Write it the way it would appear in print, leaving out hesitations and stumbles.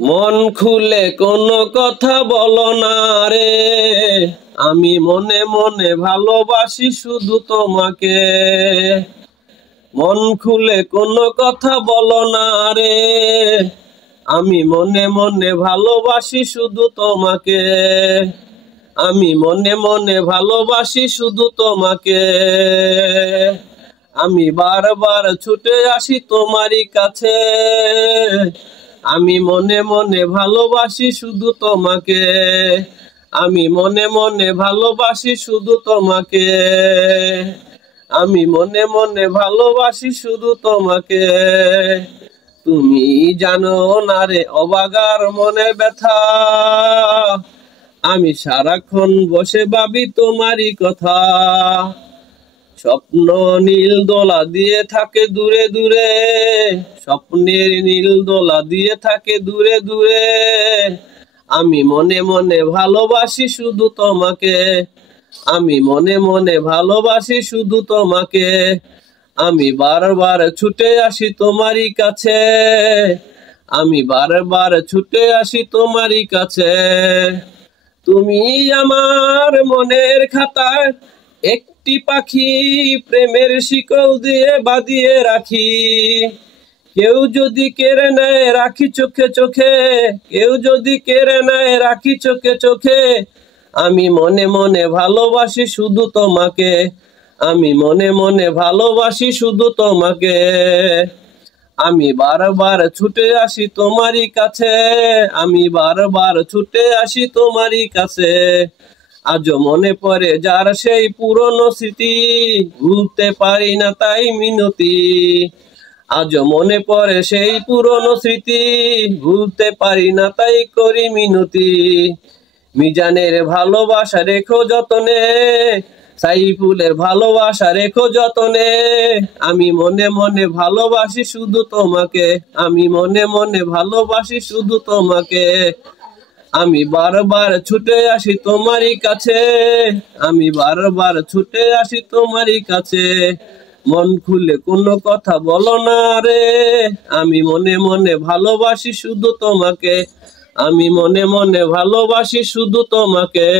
মন খুলে কোনো কথা বলো না রে, আমি মনে মনে ভালোবাসি শুধু তোমাকে। মন খুলে কোনো কথা বলো না রে, আমি মনে মনে ভালোবাসি শুধু তোমাকে। আমি মনে মনে ভালোবাসি শুধু তোমাকে। আমি বারবার ছুটে আসি তোমারই কাছে, আমি মনে মনে ভালোবাসি শুধু তোমাকে। আমি মনে মনে ভালোবাসি শুধু তোমাকে। আমি মনে মনে ভালোবাসি শুধু তোমাকে। তুমি জানো না রে অবাগার মনে ব্যথা, আমি সারাক্ষণ বসে ভাবি তোমারই কথা। স্বপ্ন নীল দোলা দিয়ে থাকে দূরে দূরে, স্বপ্নের নীল দোলা দিয়ে থাকে দূরে দূরে। আমি মনে মনে ভালোবাসি শুধু তোমাকে। আমি মনে মনে ভালোবাসি শুধু তোমাকে। আমি বারবার ছুটে আসি তোমারই কাছে, আমি বারবার ছুটে আসি তোমারই কাছে। তুমি আমার মনের খাতায় একটি পাখি, প্রেমের শিকল দিয়ে বাঁধিয়ে রাখি। কেউ যদি কেড়ে নেয় রাখি চোখে চোখে, কেউ যদি কেড়ে নেয় রাখি চোখে চোখে। আমি মনে মনে ভালোবাসি শুধু তোমাকে। আমি মনে মনে ভালোবাসি শুধু তোমাকে। আমি বারবার ছুটে আসি তোমারই কাছে, আমি বারবার ছুটে আসি তোমারই কাছে। আজও মনে পড়ে যার সেই পুরনো স্মৃতি, ভুলতে পারি না তাই মিনতি। আজও মনে পড়ে সেই পুরনো স্মৃতি, ভুলতে পারি না তাই করি মিনতি। মিজানের ভালোবাসা রেখো যতনে, সাইফুলের ভালোবাসা রেখো যতনে। আমি মনে মনে ভালোবাসি শুধু তোমাকে। আমি মনে মনে ভালোবাসি শুধু তোমাকে। আমি বারবার ছুটে আসি তোমারই কাছে, আমি বারবার ছুটে আসি তোমারই কাছে। মন খুলে কোনো কথা বলো না রে, আমি মনে মনে ভালোবাসি শুধু তোমাকে। আমি মনে মনে ভালোবাসি শুধু তোমাকে।